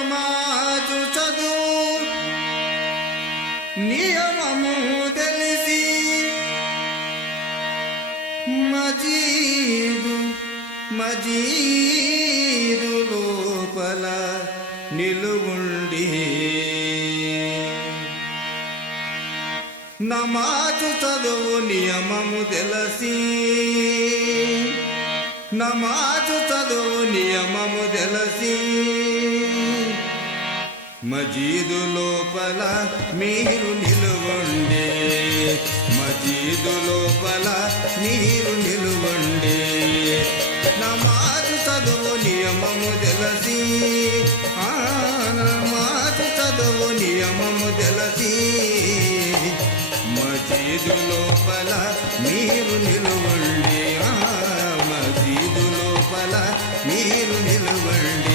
నమాజు చదువు. నియమము తెలిసి మజీదు మజీదు లోపల నిలువుండి నమాజు చదువు నియమము తెలిసి నమాజు చదువు నియమము తెలిసి మజీదు లోపల మీరు నిలువండి. మజీదు లోపల మీరు నిలువండి. నమాజు చదువు నియమము తెలిసి ఆ నమాజు చదువు నియమము తెలిసి మజీదు లోపల మీరు నిలువండి. మజీదు లోపల మీరు నిలువండి.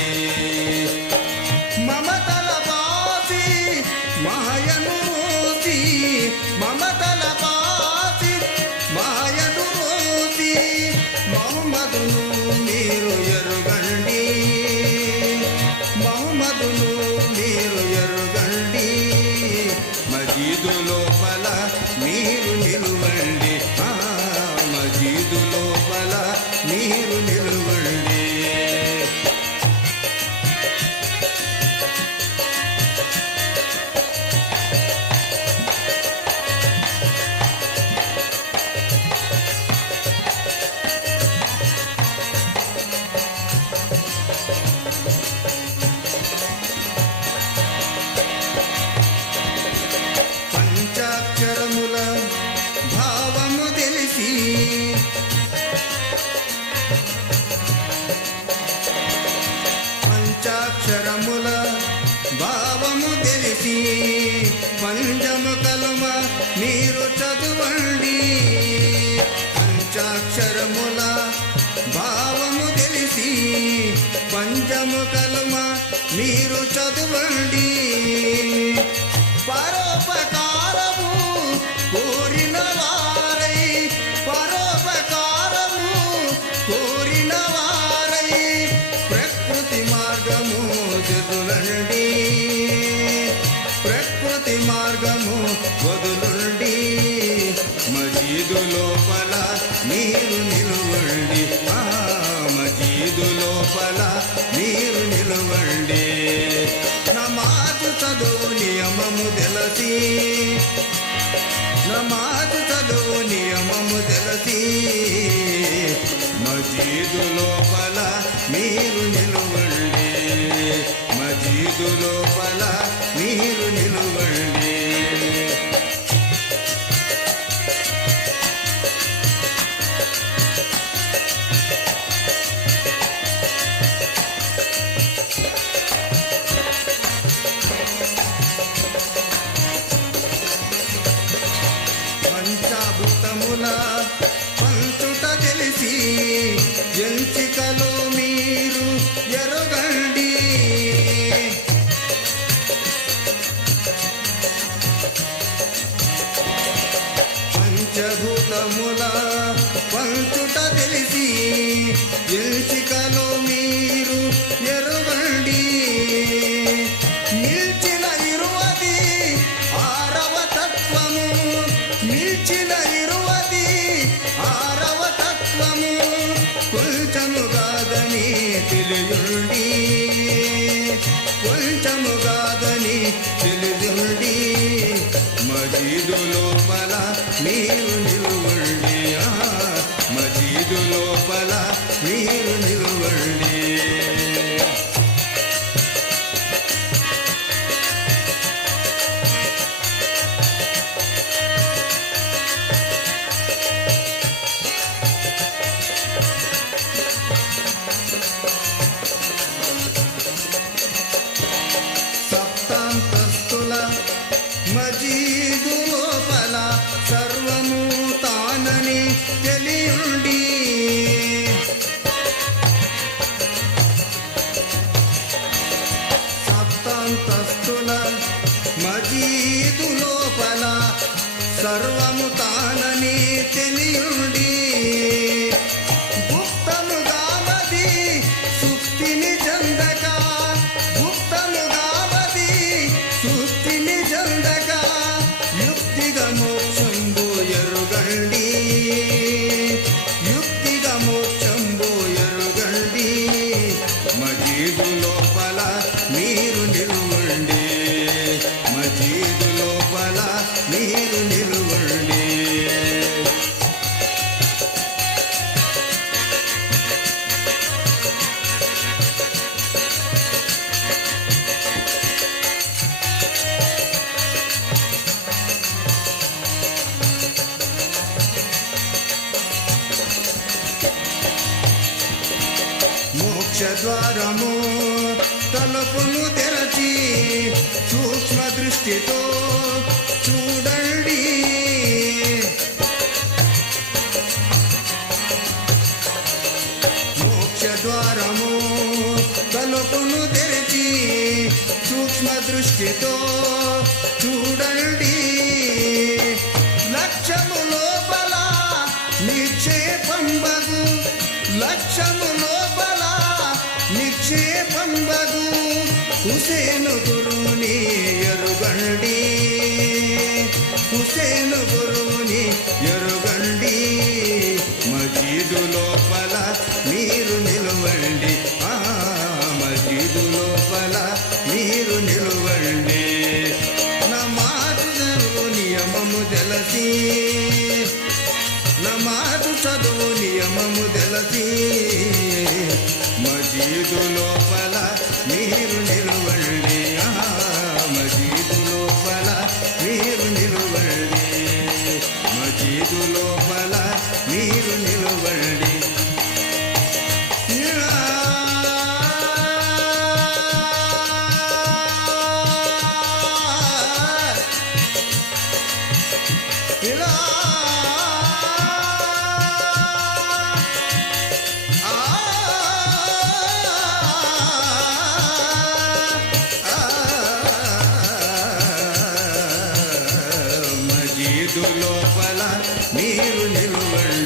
మజీదు భావము తెలిసి పంచము కలుమ మీరు చదవండి. పంచాక్షరముల భావము తెలిసి పంచము కలుమ మీరు చదవండి. పరోపకారము కోరిన వారై పరోపకారము కోరిన వారై ప్రకృతి మార్గము వదులండి మార్గము వదులుండి. మజీదు లోపల మీరు నిలువండి. ఆ మజీదు లోపల మీరు నిలువండి. నమాజు చదువు నియమము తెలసి. నమాజు చదువు నియమము తెలసి. మజీదు లోపల మీరు నిలువండి. తెలియుండి అంతస్తుల మజీదు లోపల సర్వము తానని తెలియుండి. గుప్తముగా మది సుక్తిని మోక్ష ద్వారము తలుపును తెరచి సూక్ష్మ దృష్టితో చూడండి. మోక్ష ద్వారము తలుపును తెరచి సూక్ష్మ దృష్టితో చూడండి. లక్ష్యము లోపల నిక్షేపంబగు లక్ష్యము హుసేను గురుని ఎరుగండి. హుసేను గురుని ఎరుగండి. మజీదు లోపల మీరు నిలవండి. ఆ మజీదు లోపల మీరు నిలవండి. నమాజు చదువు నియమము తెలసి నమాజు చదువు నియమము తెలసి మజీదు లోపల మీరు నిలవండి మజీదు లోపల మీరు నిలవండి మజీదు లోపల మీరు నిలవండి మీరు నిలవండి